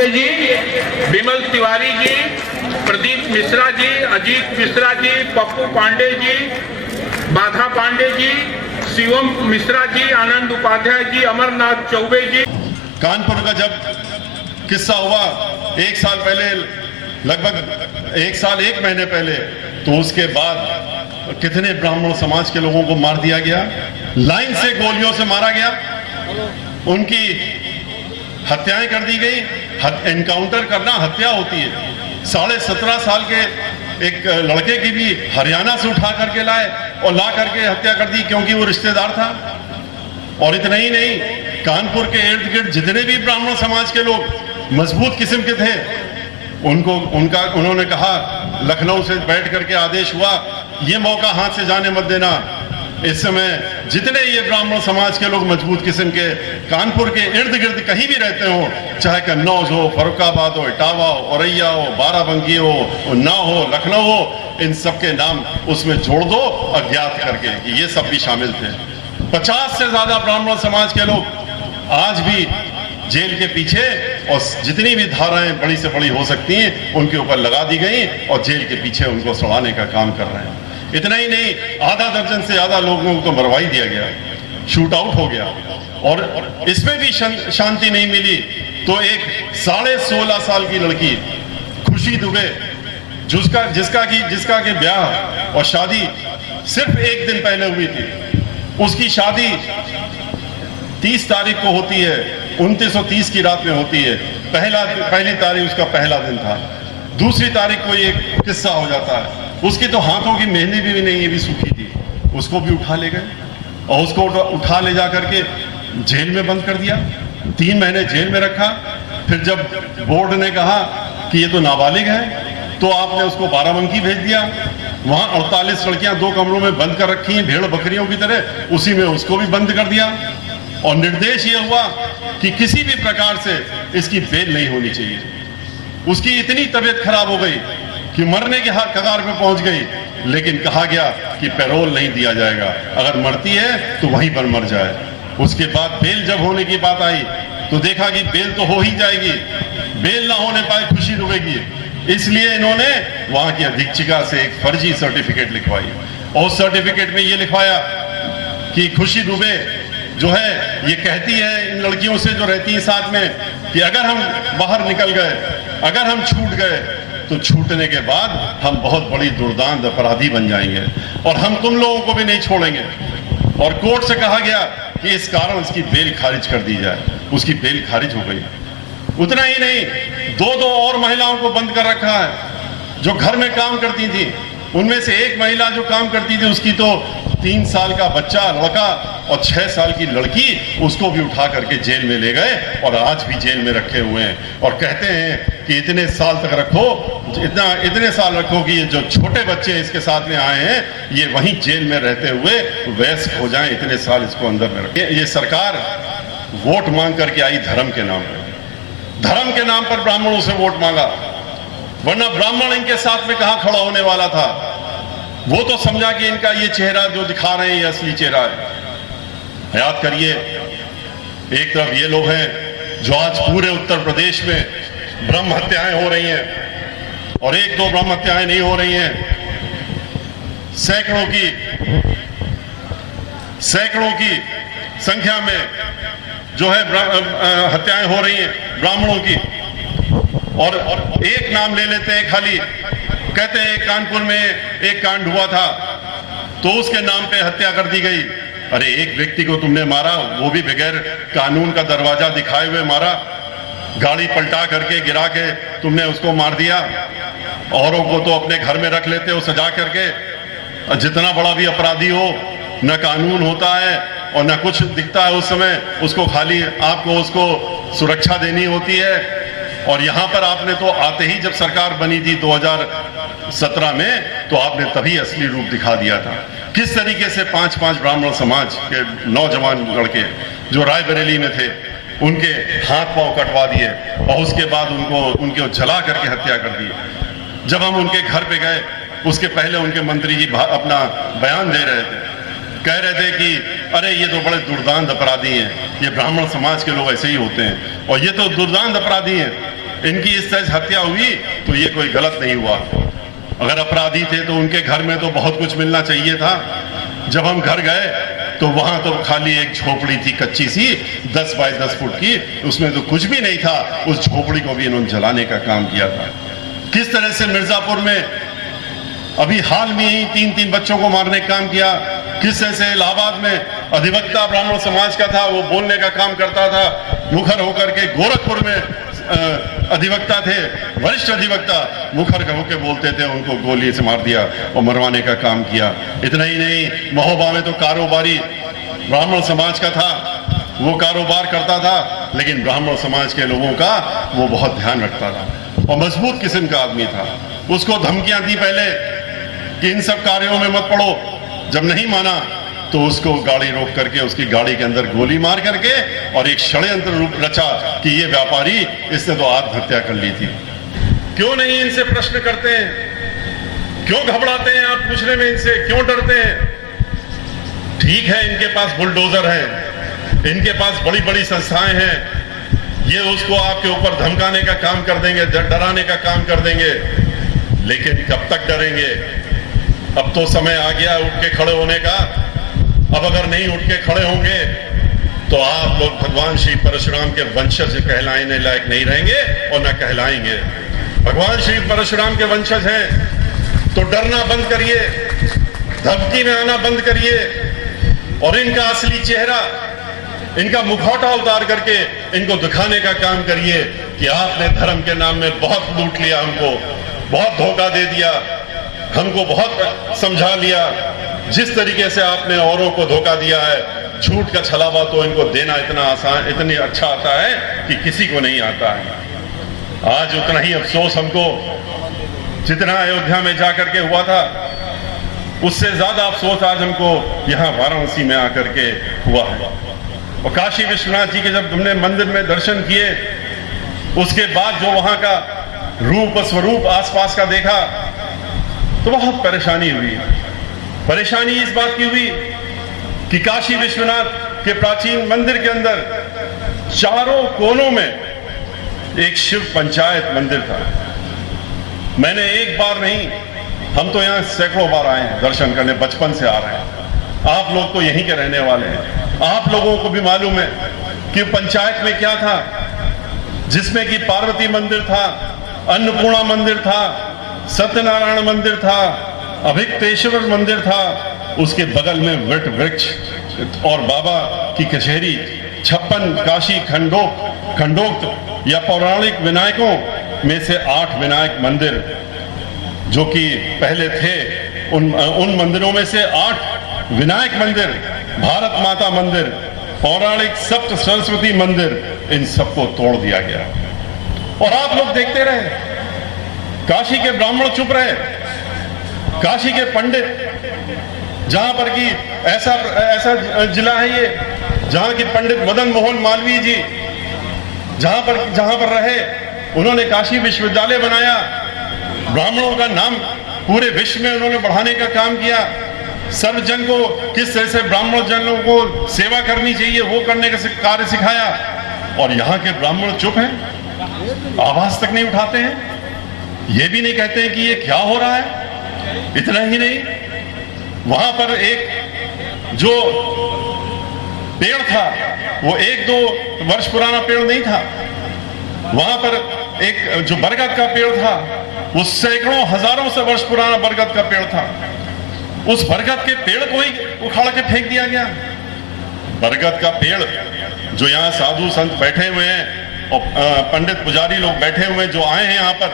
पांडे जी, विमल तिवारी जी, प्रदीप मिश्रा जी, अजीत मिश्रा जी, पप्पू पांडे जी, बाधा पांडे जी, शिवम मिश्रा जी, आनंद उपाध्याय जी, अमरनाथ चौबे जी। कानपुर का जब किस्सा हुआ 1 साल पहले, लगभग 1 साल 1 महीने पहले, तो उसके बाद कितने ब्राह्मण समाज के लोगों को मार दिया गया, लाइन से गोलियों से मारा गया, उनकी हत्याएं कर दी गई। एनकाउंटर करना हत्या होती है। 17.5 साल के एक लड़के की भी हरियाणा से उठा करके लाए और ला करके हत्या कर दी क्योंकि वो रिश्तेदार था। और इतना ही नहीं, कानपुर के इर्द गिर्द जितने भी ब्राह्मण समाज के लोग मजबूत किस्म के थे, उन्होंने कहा, लखनऊ से बैठ करके आदेश हुआ, ये मौका हाथ से जाने मत देना। इस समय जितने ये ब्राह्मण समाज के लोग मजबूत किस्म के कानपुर के इर्द गिर्द कहीं भी रहते हो, चाहे कन्नौज हो, फरुखाबाद हो, इटावा हो, औरैया हो, बाराबंकी हो, उन्नाव हो, लखनऊ हो, इन सबके नाम उसमें जोड़ दो अज्ञात करके कि ये सब भी शामिल थे। 50 से ज्यादा ब्राह्मण समाज के लोग आज भी जेल के पीछे, और जितनी भी धाराएं बड़ी से बड़ी हो सकती हैं उनके ऊपर लगा दी गई और जेल के पीछे उनको सड़ाने का काम कर रहे हैं। इतना ही नहीं, आधा दर्जन से ज्यादा लोगों को मरवाई दिया गया, शूट आउट हो गया। और इसमें भी शांति नहीं मिली तो एक 16.5 साल की लड़की खुशी दुबे, जिसका कि ब्याह और शादी सिर्फ 1 दिन पहले हुई थी, उसकी शादी 30 तारीख को होती है, 2930 की रात में होती है। पहली तारीख उसका पहला दिन था, दूसरी तारीख को ये किस्सा हो जाता है। उसकी तो हाथों की मेहंदी भी नहीं, ये भी सूखी थी, उसको भी उठा ले गए और उसको उठा ले जा करके जेल में बंद कर दिया, 3 महीने जेल में रखा। फिर जब बोर्ड ने कहा कि ये तो नाबालिग है, तो आपने उसको बाराबंकी भेज दिया। वहां 48 लड़कियां 2 कमरों में बंद कर रखी हैं भेड़ बकरियों की तरह, उसी में उसको भी बंद कर दिया। और निर्देश ये हुआ कि किसी भी प्रकार से इसकी बेल नहीं होनी चाहिए। उसकी इतनी तबीयत खराब हो गई कि मरने के कगार पे पहुंच गई, लेकिन कहा गया कि पैरोल नहीं दिया जाएगा, अगर मरती है तो वहीं पर मर जाए। उसके बाद बेल जब होने की बात आई तो देखा कि बेल तो हो ही जाएगी, बेल ना होने पाए खुशी डूबेगी, इसलिए इन्होंने वहां की अधीक्षिका से एक फर्जी सर्टिफिकेट लिखवाई और उस सर्टिफिकेट में ये लिखवाया कि खुशी दुबे जो है ये कहती है इन लड़कियों से जो रहती है साथ में कि अगर हम बाहर निकल गए, अगर हम छूट गए, तो छूटने के बाद हम बहुत बड़ी दुर्दांत अपराधी बन जाएंगे और हम तुम लोगों को भी नहीं छोड़ेंगे। और कोर्ट से कहा गया कि इस कारण उसकी बेल खारिज कर दी जाए। उसकी बेल खारिज हो गई। उतना ही नहीं, 2 और महिलाओं को बंद कर रखा है जो घर में काम करती थी। उनमें से एक महिला जो काम करती थी, उसकी तो 3 साल का बच्चा लड़का और 6 साल की लड़की, उसको भी उठा करके जेल में ले गए और आज भी जेल में रखे हुए हैं। और कहते हैं कि इतने साल तक रखो, इतने साल रखो कि ये जो छोटे बच्चे इसके साथ में आए हैं ये वहीं जेल में रहते हुए वयस्क हो जाएं, इतने साल इसको अंदर में रखें। ये सरकार वोट मांग करके आई धर्म के नाम पर, धर्म के नाम पर ब्राह्मणों से वोट मांगा, वरना ब्राह्मण इनके साथ में कहां खड़ा होने वाला था। वो तो समझा कि इनका ये चेहरा जो दिखा रहे हैं ये असली चेहरा है। याद करिए, एक तरफ ये लोग हैं जो आज पूरे उत्तर प्रदेश में ब्रह्म हत्याएं हो रही हैं और 1-2 ब्रह्म हत्याएं नहीं हो रही हैं, सैकड़ों की संख्या में जो है हत्याएं हो रही हैं ब्राह्मणों की। और एक नाम ले लेते हैं खाली, कहते हैं कानपुर में एक कांड हुआ था तो उसके नाम पे हत्या कर दी गई। अरे एक व्यक्ति को तुमने मारा, वो भी बगैर कानून का दरवाजा दिखाए हुए मारा, गाड़ी पलटा करके गिरा के तुमने उसको मार दिया। औरों को तो अपने घर में रख लेते हो सजा करके। जितना बड़ा भी अपराधी हो, न कानून होता है और न कुछ दिखता है उस समय, उसको खाली आपको उसको सुरक्षा देनी होती है। और यहां पर आपने तो आते ही जब सरकार बनी थी 2017 में, तो आपने तभी असली रूप दिखा दिया था। किस तरीके से 5-5 ब्राह्मण समाज के नौजवान लड़के जो रायबरेली में थे, उनके हाथ पांव कटवा दिए और उसके बाद उनको जला करके हत्या कर दी। जब हम उनके घर पे गए, उसके पहले उनके मंत्री जी अपना बयान दे रहे थे, कह रहे थे कि अरे ये तो बड़े दुर्दांत अपराधी हैं, ये ब्राह्मण समाज के लोग ऐसे ही होते हैं और ये तो दुर्दांत अपराधी हैं। इनकी इस तरह हत्या हुई तो ये कोई गलत नहीं हुआ। अगर अपराधी थे तो उनके घर में तो बहुत कुछ मिलना चाहिए था। जब हम घर गए तो वहां तो खाली एक झोपड़ी थी, कच्ची सी 10 बाय 10 फुट की, उसमें तो कुछ भी नहीं था। उस झोपड़ी को भी इन्होंने जलाने का काम किया था। किस तरह से मिर्जापुर में अभी हाल में ही 3 बच्चों को मारने का काम किया। किस तरह से इलाहाबाद में अधिवक्ता ब्राह्मण समाज का था, वो बोलने का काम करता था, मुखर होकर के गोरखपुर में अधिवक्ता थे, वरिष्ठ अधिवक्ता मुखर होकर बोलते थे, उनको गोली से मार दिया और मरवाने का काम किया। इतना ही नहीं, महोबा में तो कारोबारी ब्राह्मण समाज का था, वो कारोबार करता था, लेकिन ब्राह्मण समाज के लोगों का वो बहुत ध्यान रखता था और मजबूत किस्म का आदमी था। उसको धमकियां दी पहले कि इन सब कार्यों में मत पड़ो। जब नहीं माना तो उसको गाड़ी रोक करके उसकी गाड़ी के अंदर गोली मार करके और एक षड्यंत्र रूप रचा कि ये व्यापारी, इसने तो आत्महत्या कर ली थी। क्यों नहीं इनसे प्रश्न करते हैं? क्यों घबराते हैं आप पूछने में इनसे? क्यों डरते हैं? ठीक है, इनके पास बुलडोजर है, इनके पास बड़ी बड़ी संस्थाएं हैं, ये उसको आपके ऊपर धमकाने का काम कर देंगे, डराने का काम कर देंगे, लेकिन कब तक डरेंगे? अब तो समय आ गया उठ के खड़े होने का। अब अगर नहीं उठ के खड़े होंगे तो आप लोग भगवान श्री परशुराम के वंशज कहलाने लायक नहीं रहेंगे और न कहलाएंगे। भगवान श्री परशुराम के वंशज हैं तो डरना बंद करिए, धमकी में आना बंद करिए और इनका असली चेहरा, इनका मुखौटा उतार करके इनको दिखाने का काम करिए कि आपने धर्म के नाम में बहुत लूट लिया, हमको बहुत धोखा दे दिया, हमको बहुत समझा लिया। जिस तरीके से आपने औरों को धोखा दिया है, झूठ का छलावा तो इनको देना इतना आसान, इतनी अच्छा आता है कि किसी को नहीं आता है। आज उतना ही अफसोस हमको जितना अयोध्या में जाकर के हुआ था, उससे ज्यादा अफसोस आज हमको यहाँ वाराणसी में आकर के हुआ है। और काशी विश्वनाथ जी के जब हमने मंदिर में दर्शन किए, उसके बाद जो वहां का रूप स्वरूप आसपास का देखा तो बहुत परेशानी हुई। परेशानी इस बात की हुई कि काशी विश्वनाथ के प्राचीन मंदिर के अंदर चारों कोनों में एक शिव पंचायत मंदिर था। मैंने एक बार नहीं, हम तो यहां सैकड़ों बार आए हैं दर्शन करने, बचपन से आ रहे हैं। आप लोग तो यहीं के रहने वाले हैं, आप लोगों को भी मालूम है कि पंचायत में क्या था, जिसमें कि पार्वती मंदिर था, अन्नपूर्णा मंदिर था, सत्यनारायण मंदिर था, अभिक्तेश्वर मंदिर था, उसके बगल में वट वृक्ष और बाबा की कचहरी, 56 काशी खंडोक्त या पौराणिक विनायकों में से 8 विनायक मंदिर जो कि पहले थे, उन मंदिरों में से 8 विनायक मंदिर, भारत माता मंदिर, पौराणिक सप्त सरस्वती मंदिर, इन सबको तोड़ दिया गया। और आप लोग देखते रहे, काशी के ब्राह्मण चुप रहे, काशी के पंडित, जहां पर कि ऐसा जिला है ये जहां की पंडित मदन मोहन मालवीय जी जहां पर रहे, उन्होंने काशी विश्वविद्यालय बनाया, ब्राह्मणों का नाम पूरे विश्व में उन्होंने बढ़ाने का काम किया, सर्व जन को किस तरह से ब्राह्मण जनों को सेवा करनी चाहिए वो करने का कार्य सिखाया। और यहाँ के ब्राह्मण चुप हैं, आवाज तक नहीं उठाते हैं, ये भी नहीं कहते हैं कि ये क्या हो रहा है। इतना ही नहीं, वहां पर एक जो पेड़ था वो 1-2 वर्ष पुराना पेड़ नहीं था, वहां पर एक जो बरगद का पेड़ था वो सैकड़ों हजारों से वर्ष पुराना बरगद का पेड़ था। उस बरगद के पेड़ को ही उखाड़ के फेंक दिया गया। बरगद का पेड़ जो यहाँ साधु संत बैठे हुए हैं और पंडित पुजारी लोग बैठे हुए हैं जो आए हैं यहाँ पर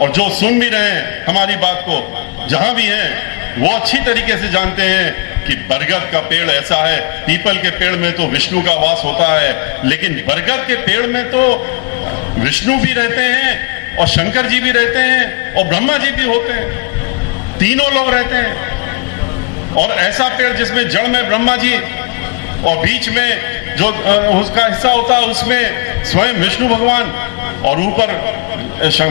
और जो सुन भी रहे हैं हमारी बात को, जहां भी हैं वो अच्छी तरीके से जानते हैं कि बरगद का पेड़ ऐसा है, पीपल के पेड़ में तो विष्णु का वास होता है, लेकिन बरगद के पेड़ में तो विष्णु भी रहते हैं और शंकर जी भी रहते हैं और ब्रह्मा जी भी होते हैं, तीनों लोग रहते हैं। और ऐसा पेड़ जिसमें जड़ में ब्रह्मा जी और बीच में जो उसका हिस्सा होता है उसमें स्वयं विष्णु भगवान और ऊपर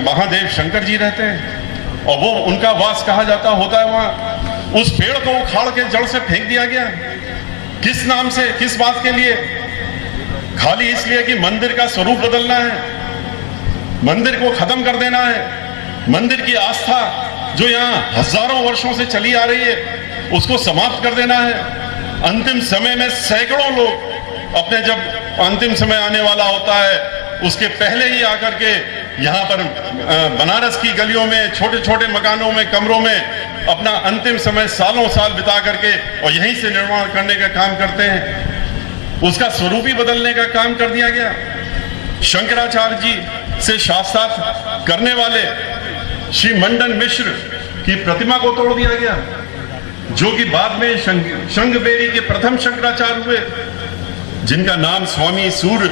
महादेव शंकर जी रहते हैं और वो उनका वास कहा जाता होता है वहां। उस पेड़ को उखाड़ के जड़ से फेंक दिया गया। किस नाम से, किस बात के लिए? खाली इसलिए कि मंदिर का स्वरूप बदलना है। मंदिर को खत्म कर देना है। मंदिर की आस्था जो यहाँ हजारों वर्षों से चली आ रही है उसको समाप्त कर देना है। अंतिम समय में सैकड़ों लोग अपने जब अंतिम समय आने वाला होता है उसके पहले ही आकर के यहाँ पर बनारस की गलियों में छोटे छोटे मकानों में कमरों में अपना अंतिम समय सालों साल बिता करके और यहीं से निर्माण करने का काम करते हैं। उसका स्वरूप ही बदलने का काम कर दिया गया। शंकराचार्य जी से शास्त्रार्थ करने वाले श्री मंडन मिश्र की प्रतिमा को तोड़ दिया गया, जो कि बाद में शंगबेरी के प्रथम शंकराचार्य हुए, जिनका नाम स्वामी सूर्य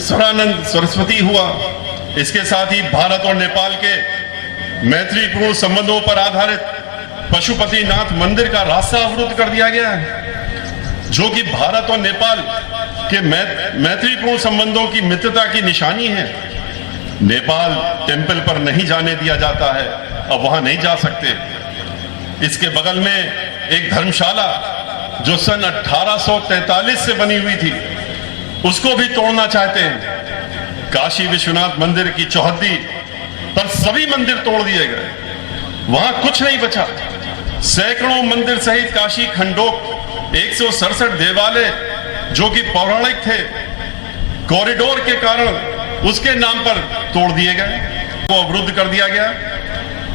सरानंद सरस्वती हुआ। इसके साथ ही भारत और नेपाल के मैत्रीपूर्ण संबंधों पर आधारित पशुपतिनाथ मंदिर का रास्ता अवरुद्ध कर दिया गया है, जो कि भारत और नेपाल के मैत्रीपूर्ण संबंधों की मित्रता की निशानी है। नेपाल टेंपल पर नहीं जाने दिया जाता है, अब वहां नहीं जा सकते। इसके बगल में एक धर्मशाला जो सन 1843 से बनी हुई थी उसको भी तोड़ना चाहते हैं। काशी विश्वनाथ मंदिर की चौहद्दी पर सभी मंदिर तोड़ दिए गए, वहां कुछ नहीं बचा। सैकड़ों मंदिर सहित काशी खंडोक 167 देवालय जो कि पौराणिक थे, कॉरिडोर के कारण उसके नाम पर तोड़ दिए गए, वो अवरुद्ध कर दिया गया।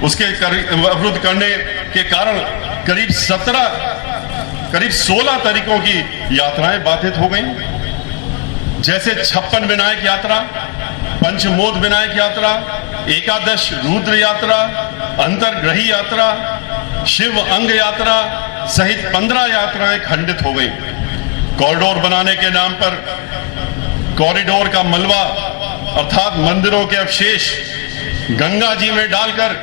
उसके अवरुद्ध करने के कारण करीब 16 तरीकों की यात्राएं बाधित हो गई, जैसे 56 विनायक यात्रा, पंचमोद विनायक यात्रा, एकादश रुद्र यात्रा, अंतर्ग्रही यात्रा, शिव अंग यात्रा सहित 15 यात्राएं खंडित हो गई। कॉरिडोर बनाने के नाम पर कॉरिडोर का मलबा अर्थात मंदिरों के अवशेष गंगा जी में डालकर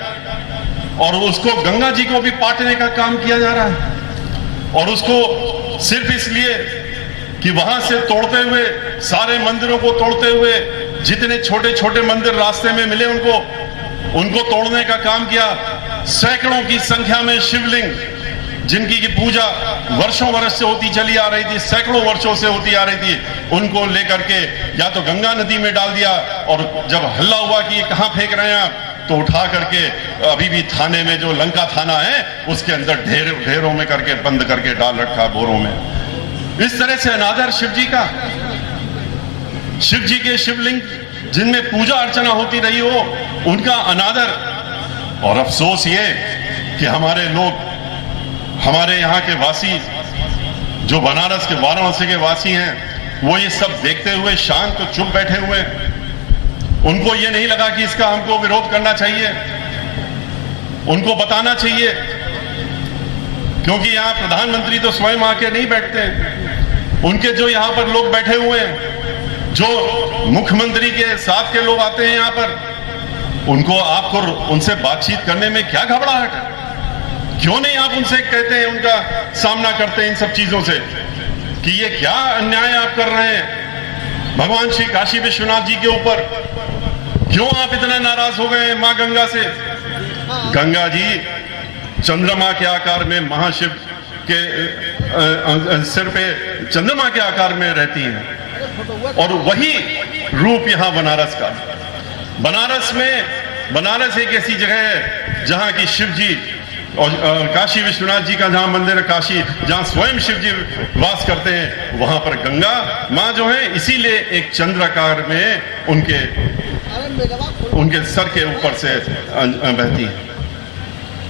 और उसको गंगा जी को भी पाटने का काम किया जा रहा है, और उसको सिर्फ इसलिए कि वहां से तोड़ते हुए सारे मंदिरों को तोड़ते हुए जितने छोटे छोटे मंदिर रास्ते में मिले उनको तोड़ने का काम किया। सैकड़ों की संख्या में शिवलिंग जिनकी की पूजा वर्षों वर्ष से होती चली आ रही थी, सैकड़ों वर्षों से होती आ रही थी, उनको लेकर के या तो गंगा नदी में डाल दिया, और जब हल्ला हुआ कि ये कहां फेंक रहे हैं आप, तो उठा करके अभी भी थाने में जो लंका थाना है उसके अंदर ढेरों में करके बंद करके डाल रखा बोरों में। इस तरह से अनादर शिव जी के शिवलिंग जिनमें पूजा अर्चना होती रही हो उनका अनादर। और अफसोस ये कि हमारे लोग, हमारे यहाँ के वासी जो बनारस के वाराणसी के वासी हैं, वो ये सब देखते हुए शांत तो चुप बैठे हुए। उनको ये नहीं लगा कि इसका हमको विरोध करना चाहिए, उनको बताना चाहिए, क्योंकि यहाँ प्रधानमंत्री तो स्वयं आके नहीं बैठते। उनके जो यहाँ पर लोग बैठे हुए हैं, जो मुख्यमंत्री के साथ के लोग आते हैं यहाँ पर, उनको आपको उनसे बातचीत करने में क्या घबराहट है? क्यों नहीं आप उनसे कहते हैं, उनका सामना करते हैं इन सब चीजों से कि ये क्या अन्याय आप कर रहे हैं भगवान श्री काशी विश्वनाथ जी के ऊपर? क्यों आप इतना नाराज हो गए हैं मां गंगा से? गंगा जी चंद्रमा के आकार में, महाशिव के सिर पे चंद्रमा के आकार में रहती हैं, और वही रूप यहां बनारस का। बनारस एक ऐसी जगह है जहां की शिव जी और काशी विश्वनाथ जी का जहां मंदिर है, काशी जहां स्वयं शिव जी वास करते हैं, वहां पर गंगा मां जो है इसीलिए एक चंद्राकार में उनके सर के ऊपर से बहती है।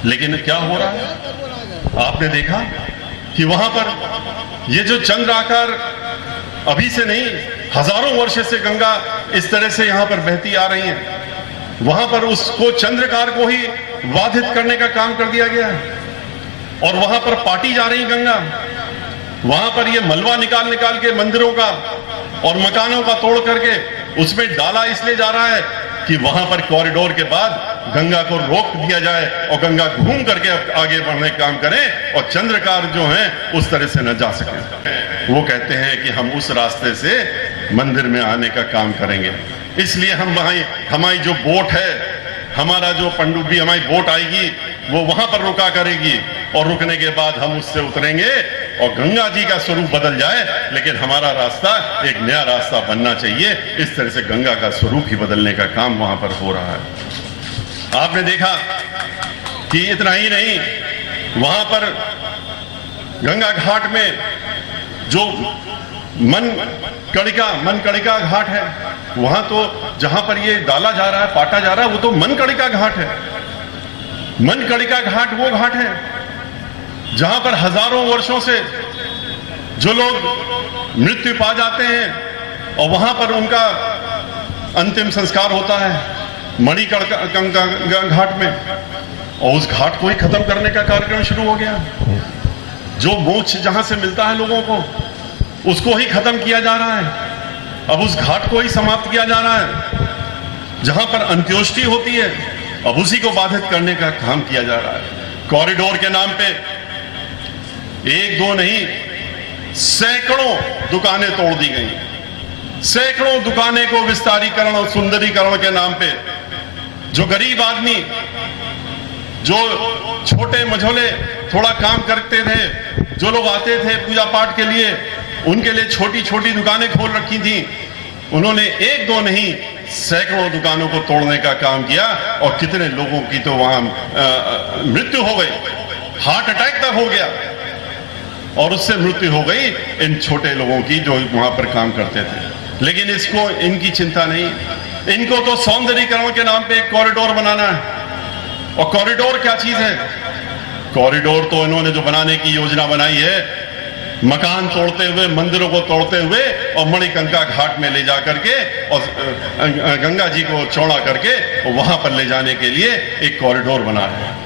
लेकिन क्या हो रहा है, आपने देखा कि वहां पर ये जो चंद्र आकार अभी से नहीं, हजारों वर्ष से गंगा इस तरह से यहां पर बहती आ रही है, वहां पर उसको चंद्रकार को ही बाधित करने का काम कर दिया गया है, और वहां पर पाटी जा रही गंगा। वहां पर ये मलबा निकाल के मंदिरों का और मकानों का तोड़ करके उसमें डाला इसलिए जा रहा है कि वहां पर कॉरिडोर के बाद गंगा को रोक दिया जाए और गंगा घूम करके आगे बढ़ने का काम करें और चंद्रकार जो है उस तरह से न जा सके। वो कहते हैं कि हम उस रास्ते से मंदिर में आने का काम करेंगे, इसलिए हम हमारी जो बोट है, हमारा जो पनडुब्बी भी हमारी बोट आएगी वो वहां पर रुका करेगी, और रुकने के बाद हम उससे उतरेंगे और गंगा जी का स्वरूप बदल जाए, लेकिन हमारा रास्ता एक नया रास्ता बनना चाहिए। इस तरह से गंगा का स्वरूप ही बदलने का काम वहां पर हो रहा है। आपने देखा कि इतना ही नहीं, वहां पर गंगा घाट में जो मनकड़िका घाट है, वहां तो जहां पर ये डाला जा रहा है, पाटा जा रहा है, वो तो मनकड़िका घाट है। मनकड़िका घाट वो घाट है जहां पर हजारों वर्षों से जो लोग मृत्यु पा जाते हैं और वहां पर उनका अंतिम संस्कार होता है मणिकर्णिका घाट में, और उस घाट को ही खत्म करने का कार्यक्रम शुरू हो गया। जो मोक्ष जहां से मिलता है लोगों को, उसको ही खत्म किया जा रहा है। अब उस घाट को ही समाप्त किया जा रहा है जहां पर अंत्योष्टि होती है, अब उसी को बाधित करने का काम किया जा रहा है। कॉरिडोर के नाम पे एक दो नहीं, सैकड़ों दुकानें तोड़ दी गई। सैकड़ों दुकानें को विस्तारीकरण और सुंदरीकरण के नाम पे जो गरीब आदमी, जो छोटे मझोले थोड़ा काम करते थे, जो लोग आते थे पूजा पाठ के लिए, उनके लिए छोटी छोटी दुकानें खोल रखी थी, उन्होंने एक दो नहीं सैकड़ों दुकानों को तोड़ने का काम किया। और कितने लोगों की तो वहां मृत्यु हो गई, हार्ट अटैक तक हो गया, और उससे मृत्यु हो गई इन छोटे लोगों की जो वहां पर काम करते थे। लेकिन इसको इनकी चिंता नहीं, इनको तो सौंदर्यीकरण के नाम पे एक कॉरिडोर बनाना है। और कॉरिडोर क्या चीज है? कॉरिडोर तो इन्होंने जो बनाने की योजना बनाई है, मकान तोड़ते हुए, मंदिरों को तोड़ते हुए और मणिकर्णिका घाट में ले जा करके और गंगा जी को चौड़ा करके वहां पर ले जाने के लिए एक कॉरिडोर बना रहे हैं।